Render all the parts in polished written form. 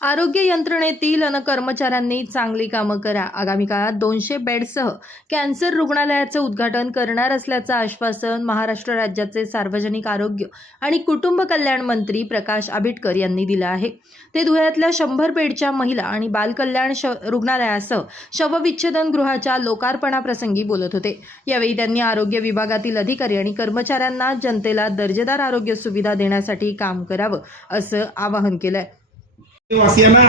आरोग्य यंत्रणेतील कर्मचाऱ्यांनी चांगली कामं करा. आगामी काळात 200 बेडसह कॅन्सर रुग्णालयाचं उद्घाटन करणार असल्याचं आश्वासन महाराष्ट्र राज्याचे सार्वजनिक आरोग्य आणि कुटुंब कल्याण मंत्री प्रकाश आंबेडकर यांनी दिलं आहे. ते धुळ्यातल्या 100 बेडच्या महिला आणि बालकल्याण रुग्णालयासह शवविच्छेदन गृहाच्या लोकार्पणाप्रसंगी बोलत होते. यावेळी त्यांनी आरोग्य विभागातील अधिकारी आणि कर्मचाऱ्यांना जनतेला दर्जेदार आरोग्य सुविधा देण्यासाठी काम करावं असं आवाहन केलंय. वासियांना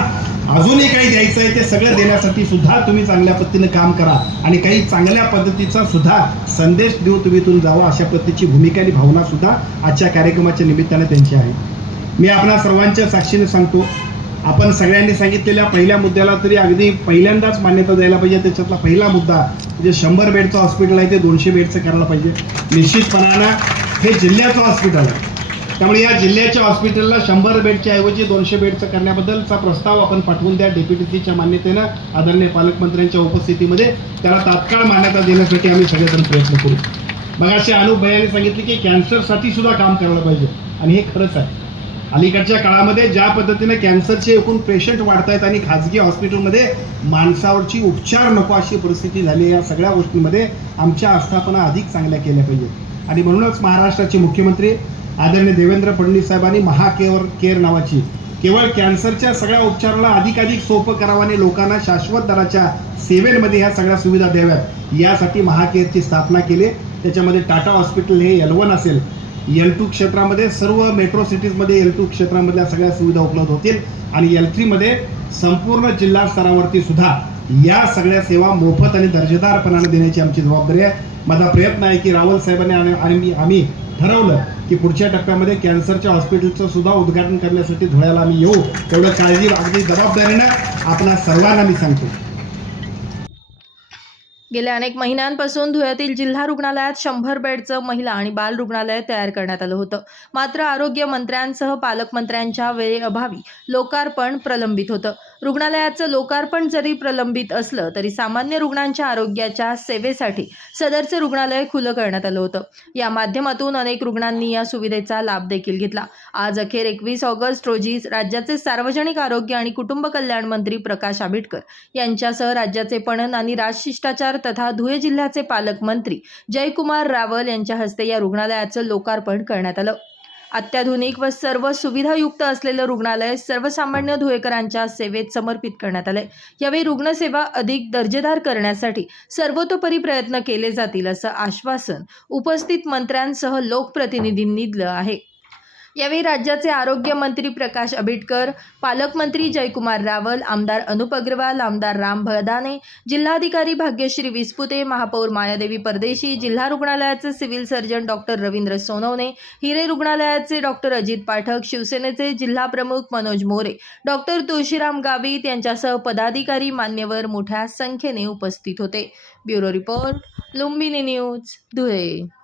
अजूनही काही द्यायचं आहे ते सगळं देण्यासाठी सुद्धा तुम्ही चांगल्या पद्धतीने काम करा आणि काही चांगल्या पद्धतीचा सुद्धा संदेश देऊ तुम्ही इथून जावं अशा पद्धतीची भूमिका आणि भावना सुद्धा आजच्या कार्यक्रमाच्या निमित्ताने त्यांची आहे. मी आपल्या सर्वांच्या साक्षीने सांगतो, आपण सगळ्यांनी सांगितलेल्या पहिल्या मुद्द्याला तरी अगदी पहिल्यांदाच मान्यता द्यायला पाहिजे. त्याच्यातला पहिला मुद्दा म्हणजे 100 बेडचं हॉस्पिटल आहे ते 200 बेडचं करायला पाहिजे. निश्चितपणानं हे जिल्ह्याचं हॉस्पिटल आहे, त्यामुळे या जिल्ह्याच्या हॉस्पिटलला 100 बेडच्या ऐवजी 200 बेडचं करण्याबद्दलचा प्रस्ताव आपण पाठवून द्या. डेप्युटीसीच्या मान्यतेनं आदरणीय पालकमंत्र्यांच्या उपस्थितीमध्ये त्याला तात्काळ मान्यता देण्यासाठी आम्ही सगळेजण प्रयत्न करू. मग असे अनुप भैयाने सांगितले की कॅन्सरसाठी सुद्धा काम करायला पाहिजे आणि हे खरंच आहे. अलीकडच्या काळामध्ये ज्या पद्धतीने कॅन्सरचे एकूण पेशंट वाढत आहेत आणि खाजगी हॉस्पिटलमध्ये माणसावरची उपचार नको अशी परिस्थिती झाली, या सगळ्या गोष्टींमध्ये आमच्या आस्थापना अधिक चांगल्या केल्या पाहिजेत. आणि म्हणूनच महाराष्ट्राचे मुख्यमंत्री आदरणीय देवेंद्र फडणवीस साहेबांनी महाकेअर नावाची केवळ कॅन्सरच्या सगळ्या उपचाराला अधिकाधिक सोपं करावं आणि लोकांना शाश्वत दराच्या सेवेमध्ये ह्या सगळ्या सुविधा द्याव्यात यासाठी महाकेअरची स्थापना केली. त्याच्यामध्ये टाटा हॉस्पिटल हे L1 असेल, L2 क्षेत्रामध्ये सर्व मेट्रो सिटीजमध्ये L2 क्षेत्रामधल्या सगळ्या सुविधा उपलब्ध होतील आणि L3 मध्ये संपूर्ण जिल्हा स्तरावरती सुद्धा या सगळ्या सेवा मोफत आणि दर्जेदारपणाने देण्याची आमची जबाबदारी आहे. माझा प्रयत्न आहे की रावल साहेबांनी आम्ही ठरवलं की पुढच्या टप्प्यामध्ये कॅन्सरच्या हॉस्पिटलचं सुद्धा उद्घाटन करण्यासाठी धुळ्याला आम्ही येऊ. तेवढं काळजी अगदी जबाबदारीनं आपल्या सर्वांना मी सांगतो. गेल्या अनेक महिन्यांपासून धुळ्यातील जिल्हा रुग्णालयात 100 बेडचं महिला आणि बाल रुग्णालय तयार करण्यात आलं होतं. मात्र आरोग्य मंत्र्यांसह पालकमंत्र्यांच्या वेळेअभावी लोकार्पण प्रलंबित होतं. रुग्णालयाचं लोकार्पण जरी प्रलंबित असलं तरी सामान्य रुग्णांच्या आरोग्याच्या सेवेसाठी सदरचं रुग्णालय खुलं करण्यात आलं होतं. या माध्यमातून अनेक रुग्णांनी या सुविधेचा लाभ देखील घेतला. आज अखेर 21 ऑगस्ट रोजी राज्याचे सार्वजनिक आरोग्य आणि कुटुंब कल्याण मंत्री प्रकाश आंबेडकर यांच्यासह राज्याचे पणन आणि राजशिष्टाचार तथा धुळे जिल्ह्याचे पालकमंत्री जयकुमार रावल यांच्या हस्ते या रुग्णालयाचं लोकार्पण करण्यात आलं. अत्याधुनिक व सर्व सुविधायुक्त असलेलं रुग्णालय सर्वसामान्य धुळेकरांच्या सेवेत समर्पित करण्यात आले. यावेळी रुग्णसेवा अधिक दर्जेदार करण्यासाठी सर्वतोपरी प्रयत्न केले जातील असं आश्वासन उपस्थित मंत्र्यांसह लोकप्रतिनिधींनी दिलं आहे. यावेळी राज्याचे आरोग्य मंत्री प्रकाश आंबेडकर, पालकमंत्री जयकुमार रावल, आमदार अनुप अग्रवाल, आमदार राम भदाने, जिल्हाधिकारी भाग्यश्री विस्पुते, महापौर मायादेवी परदेशी, जिल्हा रुग्णालयाचे civil surgeon doctor Ravindra Sonawane, Hire रुग्णालयाचे डॉक्टर अजित पाठक, शिवसेनेचे जिल्हाप्रमुख मनोज मोरे, डॉक्टर तुळशीराम गावित यांच्यासह पदाधिकारी मान्यवर मोठ्या संख्येने उपस्थित होते. Bureau report, Lumbini news, Dhule.